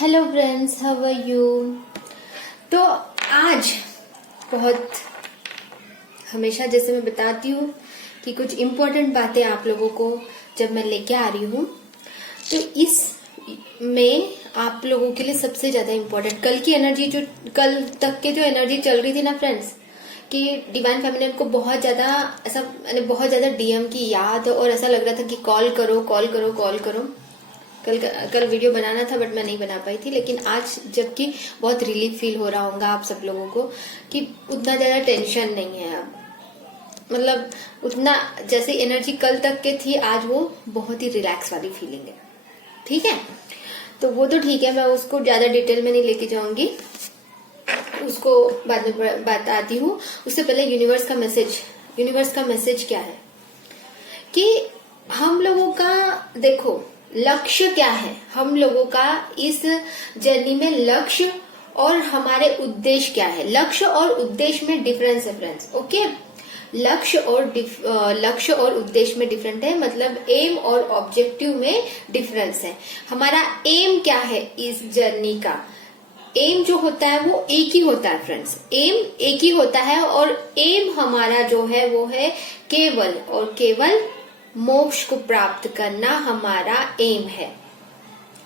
Hello friends, how are you. तो आज बहुत हमेशा जैसे मैं बताती हूँ कि कुछ इम्पोर्टेंट बातें आप लोगों को जब मैं लेके आ रही हूँ तो इस में आप लोगों के लिए सबसे ज्यादा इम्पोर्टेंट कल की एनर्जी, जो कल तक के जो एनर्जी चल रही थी ना फ्रेंड्स, कि डिवाइन फेमिनिन को बहुत ज्यादा ऐसा बहुत ज्यादा डीएम की याद और ऐसा लग रहा था कि कॉल करो कॉल करो कॉल करो। कल वीडियो बनाना था बट मैं नहीं बना पाई थी, लेकिन आज जबकि बहुत रिलीफ फील हो रहा होगा आप सब लोगों को कि उतना ज्यादा टेंशन नहीं है अब, मतलब उतना जैसे एनर्जी कल तक के थी आज वो बहुत ही रिलैक्स वाली फीलिंग है। ठीक है, तो वो तो ठीक है, मैं उसको ज्यादा डिटेल में नहीं लेके जाऊंगी, उसको बाद में बताती हूँ। उससे पहले यूनिवर्स का मैसेज क्या है कि हम लोगों का देखो लक्ष्य क्या है, हम लोगों का इस जर्नी में लक्ष्य और हमारे उद्देश्य क्या है। लक्ष्य और उद्देश्य में डिफरेंस है फ्रेंड्स। ओके, लक्ष्य और उद्देश्य में डिफरेंट है, मतलब एम और ऑब्जेक्टिव में डिफरेंस है। हमारा एम क्या है इस जर्नी का, एम जो होता है वो एक ही होता है फ्रेंड्स, एम एक ही होता है और एम हमारा जो है वो है केवल और केवल मोक्ष को प्राप्त करना हमारा एम है।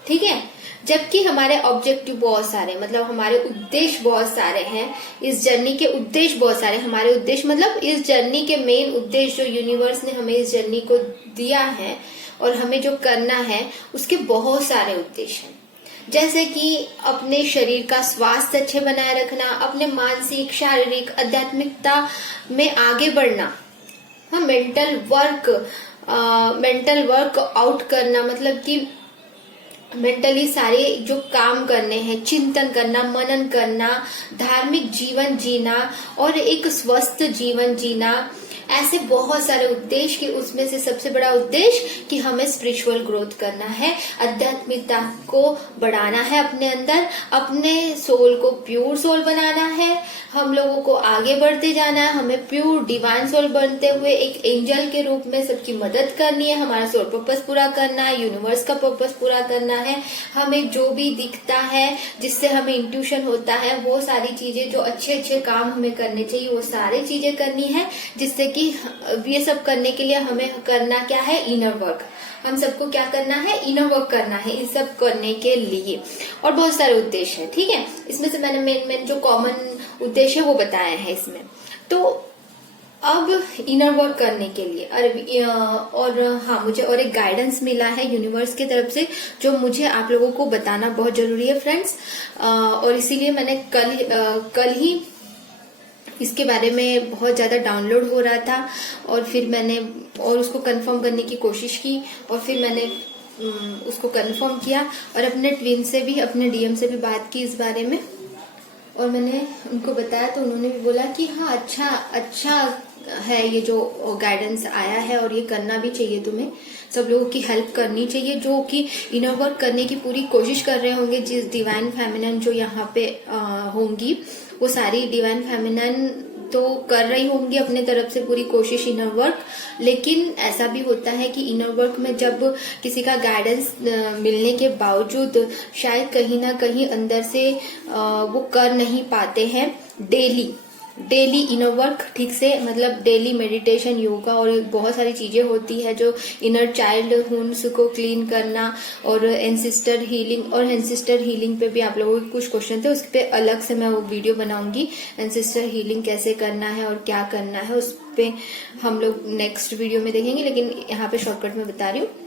ठीक है, जबकि हमारे ऑब्जेक्टिव बहुत सारे, मतलब हमारे उद्देश्य बहुत सारे हैं, इस जर्नी के उद्देश्य बहुत सारे। हमारे उद्देश्य मतलब इस जर्नी के मेन उद्देश्य जो यूनिवर्स ने हमें इस जर्नी को दिया है और हमें जो करना है उसके बहुत सारे उद्देश्य हैं। जैसे कि अपने शरीर का स्वास्थ्य अच्छे बनाए रखना, अपने मानसिक शारीरिक आध्यात्मिकता में आगे बढ़ना, मेंटल वर्क आउट करना, मतलब कि मेंटली सारे जो काम करने हैं, चिंतन करना, मनन करना, धार्मिक जीवन जीना और एक स्वस्थ जीवन जीना, ऐसे बहुत सारे उद्देश्य कि उसमें से सबसे बड़ा उद्देश्य कि हमें स्पिरिचुअल ग्रोथ करना है, आध्यात्मिकता को बढ़ाना है अपने अंदर, अपने सोल को प्योर सोल बनाना है, हम लोगों को आगे बढ़ते जाना है, हमें प्योर डिवाइन सोल बनते हुए एक एंजल के रूप में सबकी मदद करनी है, हमारा सोल पर्पस पूरा करना है, यूनिवर्स का पर्पस पूरा करना है, हमें जो भी दिखता है जिससे हमें इंट्यूशन होता है वो सारी चीजें, जो अच्छे अच्छे काम हमें करने चाहिए वो सारी चीजें करनी है, जिससे कि ये सब करने के लिए हमें करना क्या है, इनर वर्क। हम सबको क्या करना है, इनर वर्क करना है इन सब करने के लिए, और बहुत सारे उद्देश्य है। ठीक है, इसमें से मैंने मेन जो कॉमन उद्देश्य है वो बताया है इसमें। तो अब इनर वर्क करने के लिए और हाँ, मुझे और एक गाइडेंस मिला है यूनिवर्स की तरफ से जो मुझे आप लोगों को बताना बहुत जरूरी है फ्रेंड्स, और इसीलिए मैंने कल ही इसके बारे में बहुत ज्यादा डाउनलोड हो रहा था और फिर मैंने और उसको कंफर्म करने की कोशिश की और फिर मैंने उसको कंफर्म किया और अपने ट्विन से भी, अपने डीएम से भी बात की इस बारे में, और मैंने उनको बताया तो उन्होंने भी बोला कि हाँ अच्छा है ये जो गाइडेंस आया है और ये करना भी चाहिए, तुम्हें सब लोगों की हेल्प करनी चाहिए जो कि इनर वर्क करने की पूरी कोशिश कर रहे होंगे। जिस डिवाइन फेमिनिन जो यहाँ पे होंगी वो सारी डिवाइन फेमिनिन तो कर रही होंगी अपने तरफ से पूरी कोशिश इनर वर्क, लेकिन ऐसा भी होता है कि इनर वर्क में जब किसी का गाइडेंस मिलने के बावजूद शायद कहीं ना कहीं अंदर से वो कर नहीं पाते हैं डेली इनर वर्क ठीक से, मतलब डेली मेडिटेशन, योगा और बहुत सारी चीजें होती है जो इनर चाइल्ड हुड्स को क्लीन करना और एंसिस्टर हीलिंग पे भी आप लोगों के कुछ क्वेश्चन थे, उस पे अलग से मैं वो वीडियो बनाऊंगी। एंसिस्टर हीलिंग कैसे करना है और क्या करना है उस पे हम लोग नेक्स्ट वीडियो में देखेंगे, लेकिन यहाँ पे शॉर्टकट में बता रही हूँ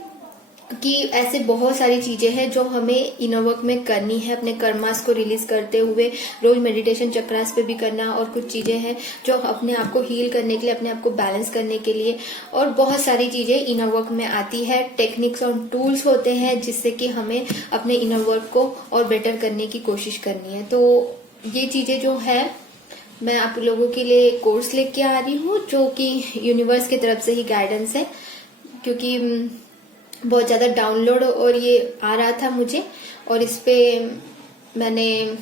कि ऐसे बहुत सारी चीजें हैं जो हमें इनर वर्क में करनी है, अपने कर्मास को रिलीज करते हुए रोज मेडिटेशन चक्रास पे भी करना, और कुछ चीजें हैं जो अपने आप को हील करने के लिए, अपने आप को बैलेंस करने के लिए, और बहुत सारी चीजें इनर वर्क में आती है। टेक्निक्स और टूल्स होते हैं जिससे कि हमें अपने इनर वर्क को और बेटर करने की कोशिश करनी है। तो ये चीजें जो है मैं आप लोगों के लिए कोर्स लेके आ रही हूँ जो कि यूनिवर्स की तरफ से ही गाइडेंस है, क्योंकि बहुत ज्यादा डाउनलोड और ये आ रहा था मुझे, और इस पे मैंने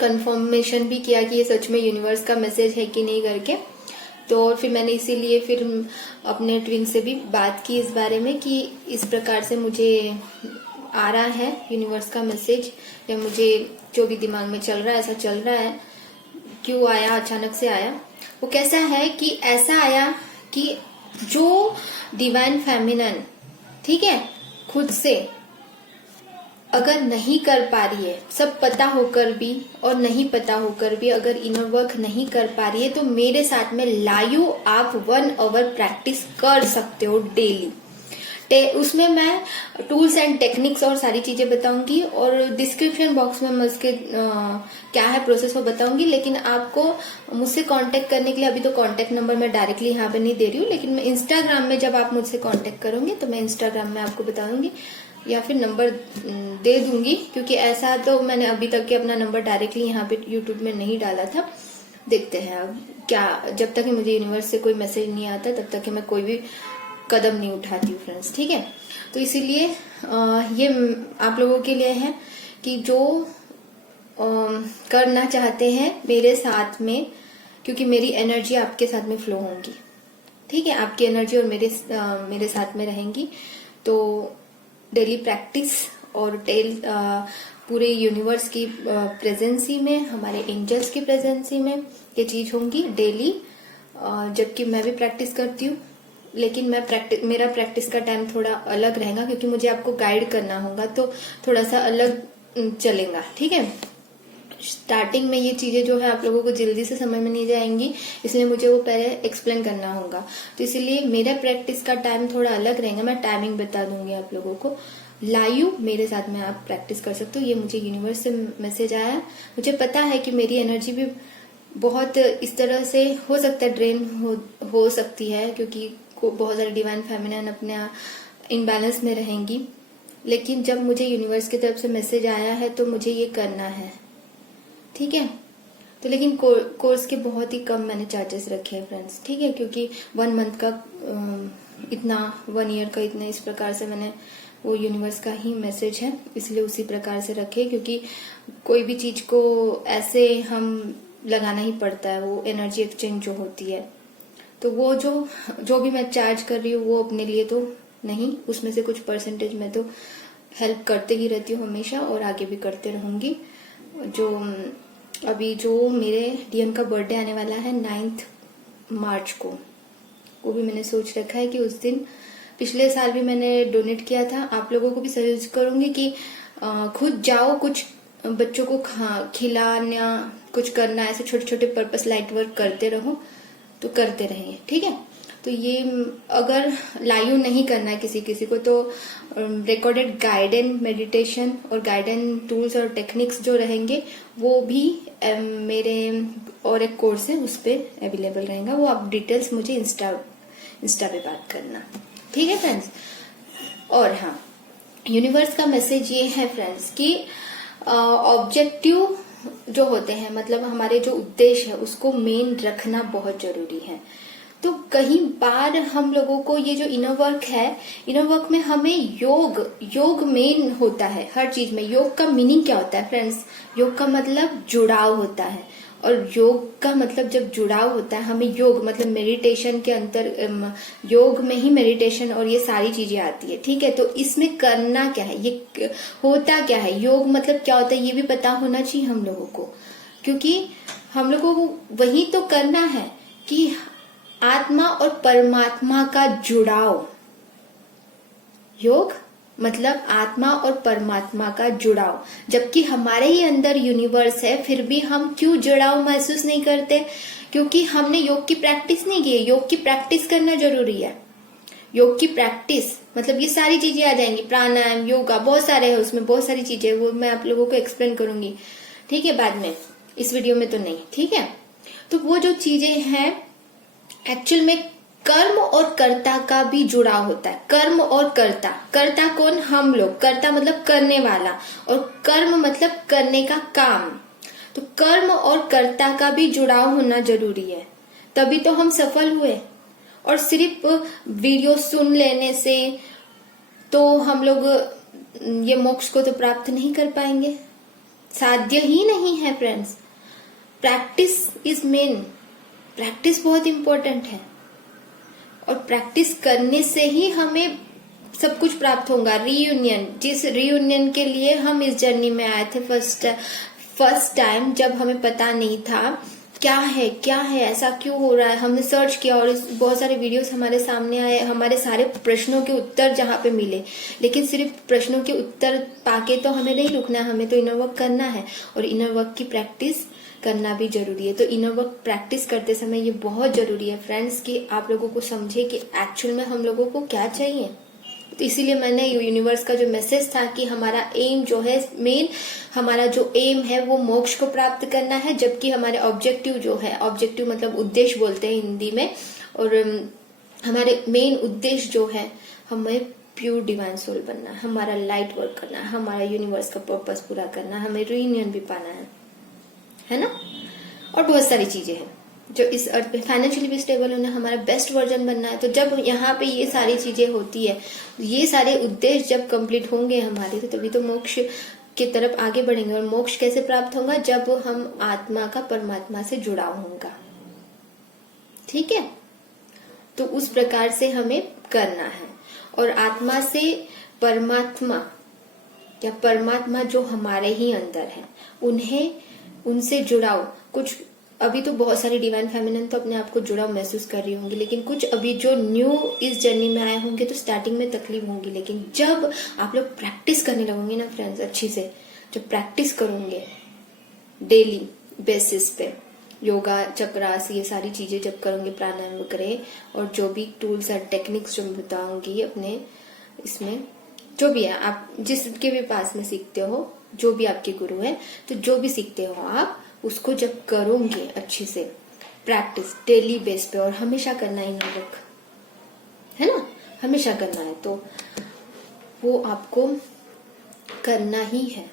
कंफर्मेशन भी किया कि ये सच में यूनिवर्स का मैसेज है कि नहीं करके। तो और फिर मैंने इसीलिए फिर अपने ट्विन से भी बात की इस बारे में कि इस प्रकार से मुझे आ रहा है यूनिवर्स का मैसेज, या मुझे जो भी दिमाग में चल रहा है ऐसा चल रहा है, क्यों आया, अचानक से आया, वो कैसा है कि ऐसा आया कि जो डिवाइन फेमिनिन, ठीक है, खुद से अगर नहीं कर पा रही है, सब पता होकर भी और नहीं पता होकर भी अगर इनर वर्क नहीं कर पा रही है, तो मेरे साथ में लाइव आप 1 आवर प्रैक्टिस कर सकते हो डेली। उसमें मैं टूल्स एंड टेक्निक्स और सारी चीजें बताऊंगी, और डिस्क्रिप्शन बॉक्स में मैं उसके क्या है प्रोसेस वो बताऊंगी। लेकिन आपको मुझसे कांटेक्ट करने के लिए अभी तो कांटेक्ट नंबर मैं डायरेक्टली यहाँ पे नहीं दे रही हूँ, लेकिन मैं इंस्टाग्राम में जब आप मुझसे कांटेक्ट करोगे तो मैं इंस्टाग्राम में आपको बताऊंगी या फिर नंबर दे दूंगी, क्योंकि ऐसा तो मैंने अभी तक के अपना नंबर डायरेक्टली यहाँ पे यूट्यूब में नहीं डाला था। देखते हैं अब क्या, जब तक मुझे यूनिवर्स से कोई मैसेज नहीं आता तब तक मैं कोई भी कदम नहीं उठाती हूँ फ्रेंड्स, ठीक है। तो इसीलिए ये आप लोगों के लिए है कि जो करना चाहते हैं मेरे साथ में, क्योंकि मेरी एनर्जी आपके साथ में फ्लो होंगी, ठीक है, आपकी एनर्जी और मेरे साथ में रहेंगी। तो डेली प्रैक्टिस और पूरे यूनिवर्स की प्रेजेंसी में, हमारे एंजल्स की प्रेजेंसी में ये चीज होंगी डेली। जबकि मैं भी प्रैक्टिस करती हूँ, लेकिन मेरा प्रैक्टिस का टाइम थोड़ा अलग रहेगा, क्योंकि मुझे आपको गाइड करना होगा, तो थोड़ा सा अलग चलेगा, ठीक है। स्टार्टिंग में ये चीजें जो है आप लोगों को जल्दी से समझ में नहीं जाएंगी, इसलिए मुझे वो पहले एक्सप्लेन करना होगा। तो इसलिए मेरा प्रैक्टिस का टाइम थोड़ा अलग रहेगा, मैं टाइमिंग बता दूंगी आप लोगों को। लाइव मेरे साथ में आप प्रैक्टिस कर सकते हो। ये मुझे यूनिवर्स से मैसेज आया, मुझे पता है कि मेरी एनर्जी भी बहुत इस तरह से हो सकता है ड्रेन हो सकती है, क्योंकि बहुत सारे डिवाइन फेमिनिन अपने इनबैलेंस में रहेंगी। लेकिन जब मुझे यूनिवर्स की तरफ से मैसेज आया है तो मुझे ये करना है, ठीक है। तो लेकिन कोर्स के बहुत ही कम मैंने चार्जेस रखे हैं फ्रेंड्स, ठीक है, क्योंकि 1 मंथ का इतना, 1 ईयर का इतना, इस प्रकार से मैंने वो यूनिवर्स का ही मैसेज है इसलिए उसी प्रकार से रखे, क्योंकि कोई भी चीज को ऐसे हम लगाना ही पड़ता है, वो एनर्जी एक्सचेंज जो होती है। तो वो जो भी मैं चार्ज कर रही हूँ वो अपने लिए तो नहीं, उसमें से कुछ परसेंटेज मैं तो हेल्प करते ही रहती हूँ हमेशा, और आगे भी करते रहूंगी। अभी जो मेरे डीएन का बर्थडे आने वाला है 9 मार्च को, वो भी मैंने सोच रखा है कि उस दिन, पिछले साल भी मैंने डोनेट किया था, आप लोगों को भी सजेस्ट करूंगी कि खुद जाओ, कुछ बच्चों को खिलाना, कुछ करना, ऐसे छोटे छोटे पर्पस लाइट वर्क करते रहो, तो करते रहिए, ठीक है। तो ये अगर लाइव नहीं करना है किसी को, तो रिकॉर्डेड गाइडेंस मेडिटेशन और गाइडेंस टूल्स और टेक्निक्स जो रहेंगे वो भी मेरे और एक कोर्स है उस पे अवेलेबल रहेगा। वो आप डिटेल्स मुझे इंस्टा पे बात करना, ठीक है फ्रेंड्स। और हाँ, यूनिवर्स का मैसेज ये है फ्रेंड्स कि ऑब्जेक्टिव जो होते हैं, मतलब हमारे जो उद्देश्य है उसको मेन रखना बहुत जरूरी है। तो कई बार हम लोगों को ये जो इनर वर्क है, इनर वर्क में हमें योग मेन होता है हर चीज में। योग का मीनिंग क्या होता है फ्रेंड्स? योग का मतलब जुड़ाव होता है, और योग का मतलब जब जुड़ाव होता है, हमें योग मतलब मेडिटेशन के अंतर, योग में ही मेडिटेशन और ये सारी चीजें आती है, ठीक है। तो इसमें करना क्या है, ये होता क्या है, योग मतलब क्या होता है, ये भी पता होना चाहिए हम लोगों को, क्योंकि हम लोगों को वही तो करना है कि आत्मा और परमात्मा का जुड़ाव। योग मतलब आत्मा और परमात्मा का जुड़ाव, जबकि हमारे ही अंदर यूनिवर्स है, फिर भी हम क्यों जुड़ाव महसूस नहीं करते? क्योंकि हमने योग की प्रैक्टिस नहीं की है। योग की प्रैक्टिस करना जरूरी है। योग की प्रैक्टिस मतलब ये सारी चीजें आ जाएंगी, प्राणायाम, योगा, बहुत सारे है उसमें, बहुत सारी चीजें, वो मैं आप लोगों को एक्सप्लेन करूंगी, ठीक है, बाद में, इस वीडियो में तो नहीं, ठीक है। तो वो जो चीजें हैं एक्चुअल में कर्म और कर्ता का भी जुड़ाव होता है। कर्म और कर्ता, कर्ता कौन? हम लोग। कर्ता मतलब करने वाला, और कर्म मतलब करने का काम। तो कर्म और कर्ता का भी जुड़ाव होना जरूरी है, तभी तो हम सफल हुए। और सिर्फ वीडियो सुन लेने से तो हम लोग ये मोक्ष को तो प्राप्त नहीं कर पाएंगे, साध्य ही नहीं है friends. Practice is main, practice बहुत इंपॉर्टेंट है, और प्रैक्टिस करने से ही हमें सब कुछ प्राप्त होगा। रीयूनियन, जिस रीयूनियन के लिए हम इस जर्नी में आए थे फर्स्ट टाइम, जब हमें पता नहीं था क्या है ऐसा क्यों हो रहा है, हमने सर्च किया और बहुत सारे वीडियोस हमारे सामने आए, हमारे सारे प्रश्नों के उत्तर जहाँ पे मिले। लेकिन सिर्फ प्रश्नों के उत्तर पाके तो हमें नहीं रुकना है, हमें तो इनर वर्क करना है और इनर वर्क की प्रैक्टिस करना भी जरूरी है। तो इनर वर्क प्रैक्टिस करते समय ये बहुत जरूरी है फ्रेंड्स कि आप लोगों को समझे कि एक्चुअल में हम लोगों को क्या चाहिए। तो इसीलिए मैंने यूनिवर्स का जो मैसेज था कि हमारा एम जो है, मेन हमारा जो एम है वो मोक्ष को प्राप्त करना है, जबकि हमारे ऑब्जेक्टिव जो है, ऑब्जेक्टिव मतलब उद्देश्य बोलते हैं हिंदी में, और हमारे मेन उद्देश्य जो है हमें प्योर डिवाइन सोल बनना, हमारा लाइट वर्क करना, हमारा यूनिवर्स का पर्पस पूरा करना, हमें रीयूनियन भी पाना है ना, और बहुत सारी चीजें हैं जो इस अर्थ पे, फाइनेंशियली भी स्टेबल होना, हमारा बेस्ट वर्जन बनना है। तो जब यहाँ पे ये सारी चीजें होती है, ये सारे उद्देश्य जब कंप्लीट होंगे हमारे, तो तभी तो मोक्ष की तरफ आगे बढ़ेंगे। और मोक्ष कैसे प्राप्त होगा? जब हम आत्मा का परमात्मा से जुड़ाव होगा। ठीक है, तो उस प्रकार से हमें करना है। और आत्मा से परमात्मा, या परमात्मा जो हमारे ही अंदर है, उनसे जुड़ाव, कुछ अभी तो बहुत सारी डिवाइन फेमिनिन तो अपने आप को जुड़ा महसूस कर रही होंगी, लेकिन कुछ अभी जो न्यू इस जर्नी में आए होंगे तो स्टार्टिंग में तकलीफ होंगी। लेकिन जब आप लोग प्रैक्टिस करने लगोगे ना फ्रेंड्स, अच्छी से जब प्रैक्टिस करोगे डेली बेसिस पे, योगा, चक्रास, ये सारी चीजें जब करोगे, प्राणायाम करें, और जो भी टूल्स और टेक्निक्स जो मैं बताऊंगी अपने इसमें, जो भी है आप जिसके भी पास में सीखते हो, जो भी आपके गुरु है, तो जो भी सीखते हो आप उसको जब करोगे अच्छे से प्रैक्टिस डेली बेस पे, और हमेशा करना ही नहीं वर्क है ना, हमेशा करना है, तो वो आपको करना ही है।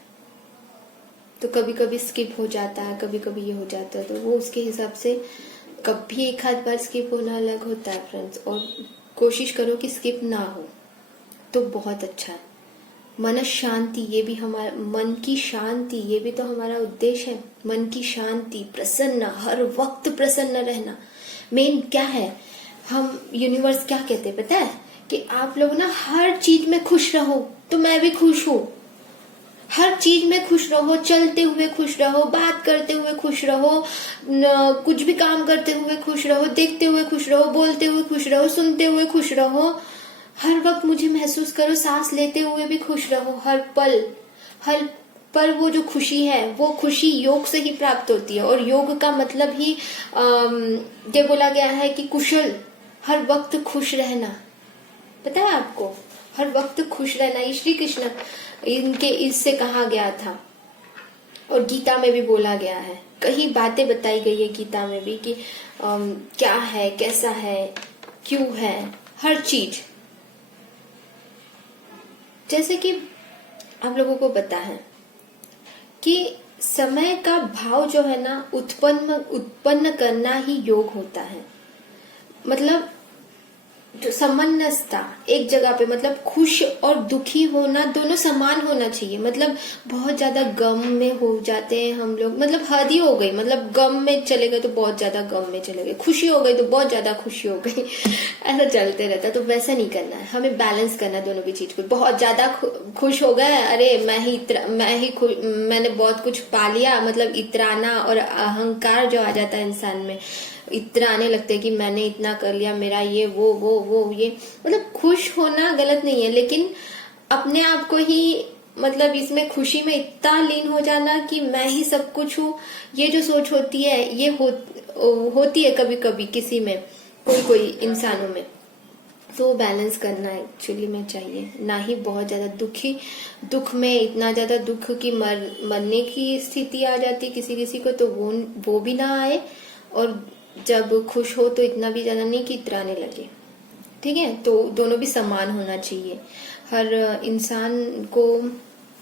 तो कभी कभी स्किप हो जाता है, कभी कभी ये हो जाता है, तो वो उसके हिसाब से कभी एक आध बार स्किप होना अलग होता है फ्रेंड्स, और कोशिश करो कि स्किप ना हो तो बहुत अच्छा है। मन शांति, ये भी हमारा मन की शांति, ये भी तो हमारा उद्देश्य है। मन की शांति, प्रसन्न, हर वक्त प्रसन्न रहना। मेन क्या है, हम यूनिवर्स क्या कहते हैं पता है, कि आप लोग ना हर चीज में खुश रहो, तो मैं भी खुश हूँ। हर चीज में खुश रहो, चलते हुए खुश रहो, बात करते हुए खुश रहो, कुछ भी काम करते हुए खुश रहो, देखते हुए खुश रहो, बोलते हुए खुश रहो, सुनते हुए खुश रहो। हर वक्त मुझे महसूस करो, सांस लेते हुए भी खुश रहो, हर पल वो जो खुशी है, वो खुशी योग से ही प्राप्त होती है। और योग का मतलब ही ये बोला गया है कि कुशल, हर वक्त खुश रहना। पता है आपको, हर वक्त खुश रहना, ये श्री कृष्ण इनके इससे कहा गया था, और गीता में भी बोला गया है, कई बातें बताई गई है गीता में भी कि क्या है, कैसा है, क्यों है, हर चीज। जैसे कि आप लोगों को पता है कि समय का भाव जो है ना, उत्पन्न करना ही योग होता है। मतलब जो समंजसता एक जगह पे, मतलब खुश और दुखी होना दोनों समान होना चाहिए। मतलब बहुत ज्यादा गम में हो जाते हैं हम लोग, मतलब हद ही हो गई, मतलब गम में चले गए तो बहुत ज्यादा गम में चले गए, खुशी हो गई तो बहुत ज्यादा खुशी हो गई ऐसा चलते रहता। तो वैसा नहीं करना है, हमें बैलेंस करना है दोनों भी चीज को। बहुत ज्यादा खुश हो गए, अरे मैंने बहुत कुछ पा लिया, मतलब इतराना और अहंकार जो आ जाता है इंसान में, इतराने लगते हैं कि मैंने इतना कर लिया, मेरा ये वो ये। मतलब खुश होना गलत नहीं है, लेकिन अपने आप को ही, मतलब इसमें खुशी में इतना लीन हो जाना कि मैं ही सब कुछ हूँ, ये जो सोच होती है, ये होती है कभी कभी किसी में, कोई इंसानों में। तो बैलेंस करना एक्चुअली में चाहिए, ना ही बहुत ज्यादा दुख में इतना ज्यादा दुख की मरने की स्थिति आ जाती किसी को, तो वो भी ना आए, और जब खुश हो तो इतना भी ज्यादा नहीं कि इतराने लगे। ठीक है, तो दोनों भी समान होना चाहिए हर इंसान को,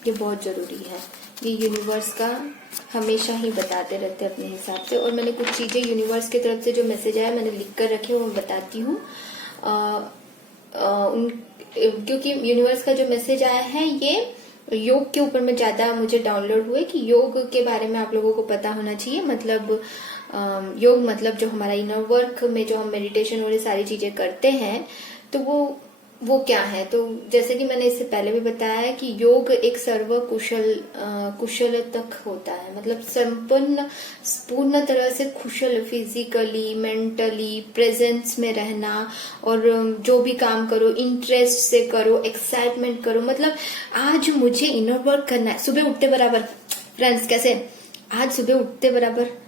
ये बहुत जरूरी है। ये यूनिवर्स का हमेशा ही बताते रहते हैं अपने हिसाब से। और मैंने कुछ चीजें यूनिवर्स की तरफ से जो मैसेज आया मैंने लिख कर रखे, वो बताती हूँ। क्योंकि यूनिवर्स का जो मैसेज आया है ये योग के ऊपर में ज्यादा मुझे डाउनलोड हुए कि योग के बारे में आप लोगों को पता होना चाहिए। मतलब योग मतलब जो हमारा इनर वर्क में जो हम मेडिटेशन और ये सारी चीजें करते हैं, तो वो वो क्या है, तो जैसे कि मैंने इससे पहले भी बताया है कि योग एक सर्व कुशल तक होता है, मतलब संपन्न पूर्ण तरह से कुशल, फिजिकली मेंटली प्रेजेंस में रहना, और जो भी काम करो इंटरेस्ट से करो, एक्साइटमेंट करो। मतलब आज मुझे इनर वर्क करना है, सुबह उठते बराबर फ्रेंड्स, कैसे आज सुबह उठते बराबर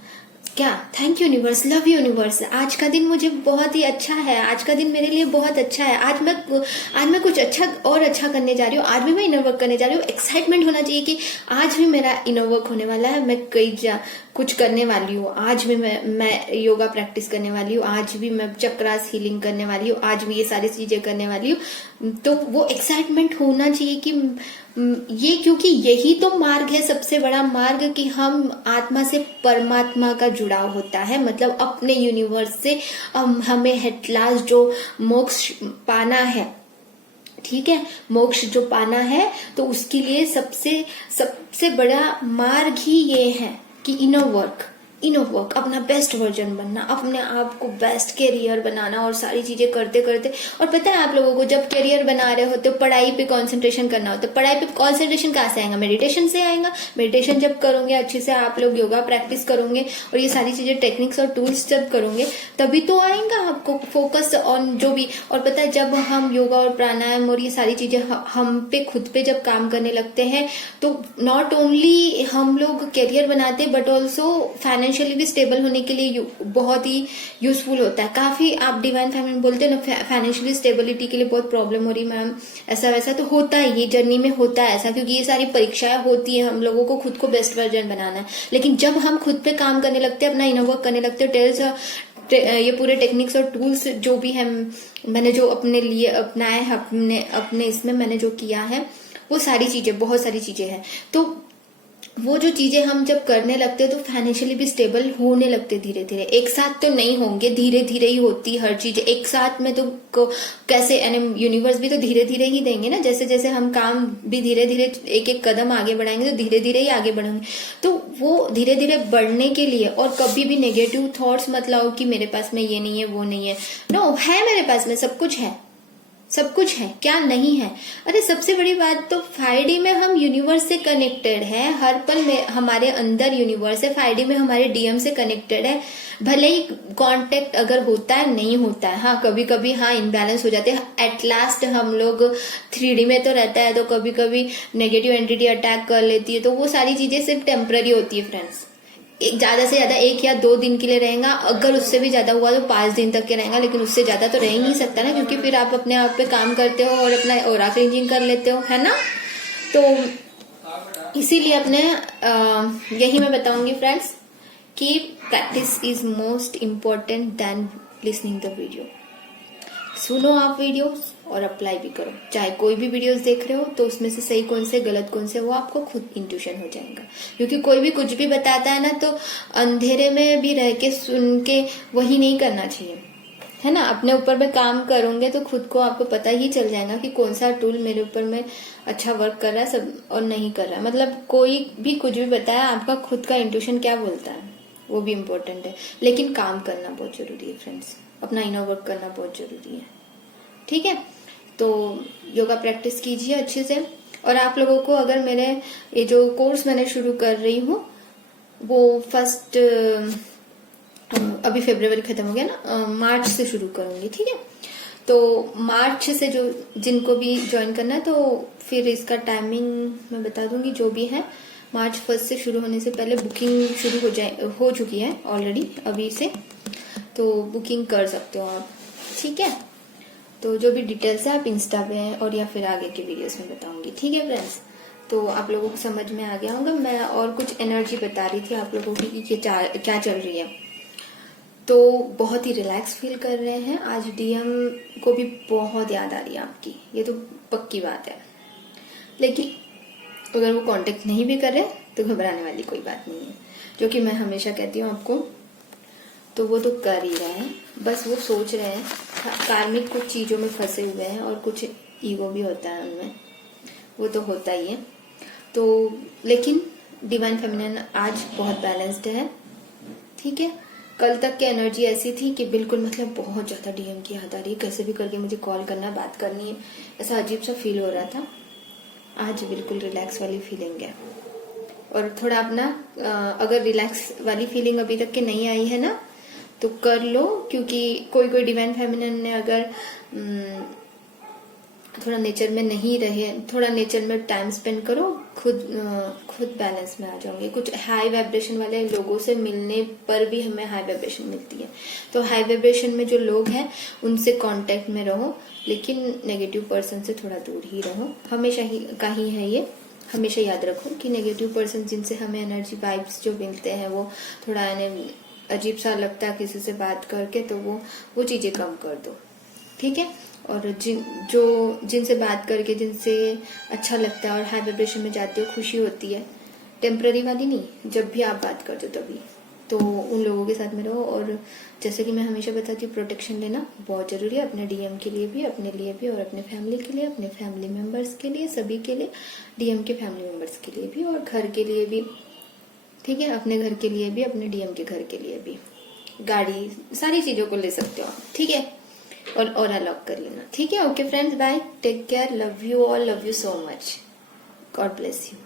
क्या, thank you universe, love universe, आज का दिन मुझे बहुत ही अच्छा है, आज का दिन मेरे लिए बहुत अच्छा है, आज मैं कुछ अच्छा और अच्छा करने जा रही हूँ, आज भी मैं इनर वर्क करने जा रही हूँ। एक्साइटमेंट होना चाहिए कि आज भी मेरा इनर वर्क होने वाला है, मैं कुछ करने वाली हूँ, आज भी मैं योगा प्रैक्टिस करने वाली हूँ, आज भी मैं चक्रास हीलिंग करने वाली हूँ, आज भी ये सारी चीजें करने वाली हूँ। तो वो एक्साइटमेंट होना चाहिए कि ये, क्योंकि यही तो मार्ग है, सबसे बड़ा मार्ग, कि हम आत्मा से परमात्मा का जुड़ाव होता है, मतलब अपने यूनिवर्स से हमें एट लास्ट जो मोक्ष पाना है, ठीक है, मोक्ष जो पाना है, तो उसके लिए सबसे बड़ा मार्ग ही ये है कि इनर वर्क, अपना बेस्ट वर्जन बनना, अपने आप को बेस्ट कैरियर बनाना, और सारी चीजें करते करते। और पता है आप लोगों को, जब कैरियर बना रहे होते हो, पढ़ाई पे कंसंट्रेशन करना होता है, पढ़ाई पे कंसंट्रेशन कहाँ से आएगा, मेडिटेशन से आएगा। मेडिटेशन जब करोगे अच्छे से, आप लोग योगा प्रैक्टिस करोगे और ये सारी चीजें टेक्निक्स और टूल्स जब करोगे, तभी तो आएगा आपको फोकस ऑन जो भी। और पता है, जब हम योगा और प्राणायाम और ये सारी चीजें हम पे खुद पे जब काम करने लगते हैं, तो नॉट ओनली हम लोग कैरियर बनाते, बट ऑल्सो फाइनेंशियली भी स्टेबल होने के लिए बहुत ही यूजफुल होता है। काफी आप डिवाइन फैमिली बोलते हो ना, फाइनेंशियली स्टेबिलिटी के लिए बहुत प्रॉब्लम हो रही मैम, ऐसा वैसा तो होता है, ये जर्नी में होता है ऐसा, क्योंकि ये सारी परीक्षाएं होती है, हम लोगों को खुद को बेस्ट वर्जन बनाना है। लेकिन जब हम खुद पे काम करने लगते हैं, अपना इनर वर्क करने लगते हो, ये पूरे टेक्निक्स और टूल्स जो भी है, मैंने जो अपने लिए अपनाए हैं, अपने इसमें मैंने जो किया है, वो सारी चीजें, बहुत सारी चीजें हैं। तो वो जो चीजें हम जब करने लगते हैं, तो फाइनेंशियली भी स्टेबल होने लगते धीरे धीरे। एक साथ तो नहीं होंगे, धीरे धीरे ही होती हर चीज एक साथ में। तो कैसे, यूनिवर्स भी तो धीरे धीरे ही देंगे ना, जैसे जैसे हम काम भी धीरे धीरे एक एक कदम आगे बढ़ाएंगे, तो धीरे धीरे ही आगे बढ़ेंगे। तो वो धीरे धीरे बढ़ने के लिए, और कभी भी नेगेटिव थॉट्स मत लाओ कि मेरे पास में ये नहीं है, वो नहीं है। नो, है मेरे पास में सब कुछ है, सब कुछ है, क्या नहीं है। अरे सबसे बड़ी बात तो 5D में हम यूनिवर्स से कनेक्टेड है, हर पल में हमारे अंदर यूनिवर्स है, 5D में हमारे डीएम से कनेक्टेड है। भले ही कांटेक्ट अगर होता है, नहीं होता है, हाँ कभी कभी हाँ इनबैलेंस हो जाते हैं, एट लास्ट हम लोग 3D में तो रहता है, तो कभी कभी नेगेटिव एंटिटी अटैक कर लेती है, तो वो सारी चीजें सिर्फ टेम्पररी होती है फ्रेंड्स। ज्यादा से ज्यादा 1 या 2 दिन के लिए रहेगा, अगर उससे भी ज्यादा हुआ तो 5 दिन तक के रहेगा, लेकिन उससे ज्यादा तो रह ही नहीं सकता ना, क्योंकि फिर आप अपने आप पे काम करते हो और अपना ओरा क्लींजिंग कर लेते हो, है ना। तो इसीलिए अपने यही मैं बताऊंगी फ्रेंड्स कि practice is most important then listening the video. सुनो आप वीडियोस और अप्लाई भी करो, चाहे कोई भी वीडियोस देख रहे हो तो उसमें से सही कौन से गलत कौन से, वो आपको खुद इंट्यूशन हो जाएगा। क्योंकि कोई भी कुछ भी बताता है ना, तो अंधेरे में भी रह के सुन के वही नहीं करना चाहिए, है ना। अपने ऊपर में काम करोगे तो खुद को आपको पता ही चल जाएगा कि कौन सा टूल मेरे ऊपर में अच्छा वर्क कर रहा है सब और नहीं कर रहा है। मतलब कोई भी कुछ भी बताया, आपका खुद का इंट्यूशन क्या बोलता है वो भी इम्पोर्टेंट है। लेकिन काम करना बहुत जरूरी है फ्रेंड्स, अपना इनर वर्क करना बहुत जरूरी है, ठीक है। तो योगा प्रैक्टिस कीजिए अच्छे से। और आप लोगों को अगर मेरे ये जो कोर्स मैंने शुरू कर रही हूँ, वो फर्स्ट अभी फरवरी खत्म हो गया ना, मार्च से शुरू करूंगी, ठीक है। तो मार्च से जो जिनको भी ज्वाइन करना है, तो फिर इसका टाइमिंग मैं बता दूंगी जो भी है। मार्च 1 से शुरू होने से पहले बुकिंग शुरू हो चुकी है ऑलरेडी अभी से, तो बुकिंग कर सकते हो आप, ठीक है। तो जो भी डिटेल्स है आप इंस्टा पे हैं और या फिर आगे के वीडियोस में बताऊंगी, ठीक है फ्रेंड्स। तो आप लोगों को समझ में आ गया होगा। मैं और कुछ एनर्जी बता रही थी आप लोगों की कि क्या चल रही है। तो बहुत ही रिलैक्स फील कर रहे हैं। आज डीएम को भी बहुत याद आ रही है आपकी, ये तो पक्की बात है। लेकिन अगर वो कांटेक्ट नहीं भी कर रहे तो घबराने वाली कोई बात नहीं है, जो कि मैं हमेशा कहती हूँ आपको। तो वो तो कर ही रहे हैं, बस वो सोच रहे हैं, कार्मिक कुछ चीजों में फंसे हुए हैं और कुछ ईगो भी होता है उनमें, वो तो होता ही है। तो लेकिन डिवाइन फेमिनिन आज बहुत बैलेंस्ड है, ठीक है। कल तक की एनर्जी ऐसी थी कि बिल्कुल मतलब बहुत ज्यादा डीएम की याद आ रही है, कैसे भी करके मुझे कॉल करना, बात करनी है, ऐसा अजीब सा फील हो रहा था। आज बिल्कुल रिलैक्स वाली फीलिंग है। और थोड़ा अपना अगर रिलैक्स वाली फीलिंग अभी तक के नहीं आई है ना तो कर लो, क्योंकि कोई कोई डिवाइन फेमिनिन ने अगर थोड़ा नेचर में नहीं रहे, थोड़ा नेचर में टाइम स्पेंड करो, खुद बैलेंस में आ जाओगे। कुछ हाई वाइब्रेशन वाले लोगों से मिलने पर भी हमें हाई वाइब्रेशन मिलती है, तो हाई वाइब्रेशन में जो लोग हैं उनसे कांटेक्ट में रहो, लेकिन नेगेटिव पर्सन से थोड़ा दूर ही रहो। हमेशा ही का ही है ये, हमेशा याद रखो कि नेगेटिव पर्सन जिनसे हमें एनर्जी वाइब्स जो मिलते हैं वो थोड़ा अजीब सा लगता है किसी से बात करके, तो वो चीजें कम कर दो, ठीक है। और जिनसे बात करके जिनसे अच्छा लगता है और हाई वाइब्रेशन में जाते हो, खुशी होती है, टेम्पररी वाली नहीं, जब भी आप बात करते हो तभी, तो उन लोगों के साथ में रहो। और जैसे कि मैं हमेशा बताती हूँ, प्रोटेक्शन लेना बहुत जरूरी है, अपने डीएम के लिए भी, अपने लिए भी, और अपने फैमिली के लिए, अपने फैमिली मेंबर्स के लिए, सभी के लिए, डीएम के फैमिली मेंबर्स के लिए भी, और घर के लिए भी, ठीक है, अपने घर के लिए भी, अपने डीएम के घर के लिए भी, गाड़ी, सारी चीजों को ले सकते हो आप, ठीक है। और अलॉक कर लेना, ठीक है। Okay friends, bye, take care, love you all, love you so much, God bless you.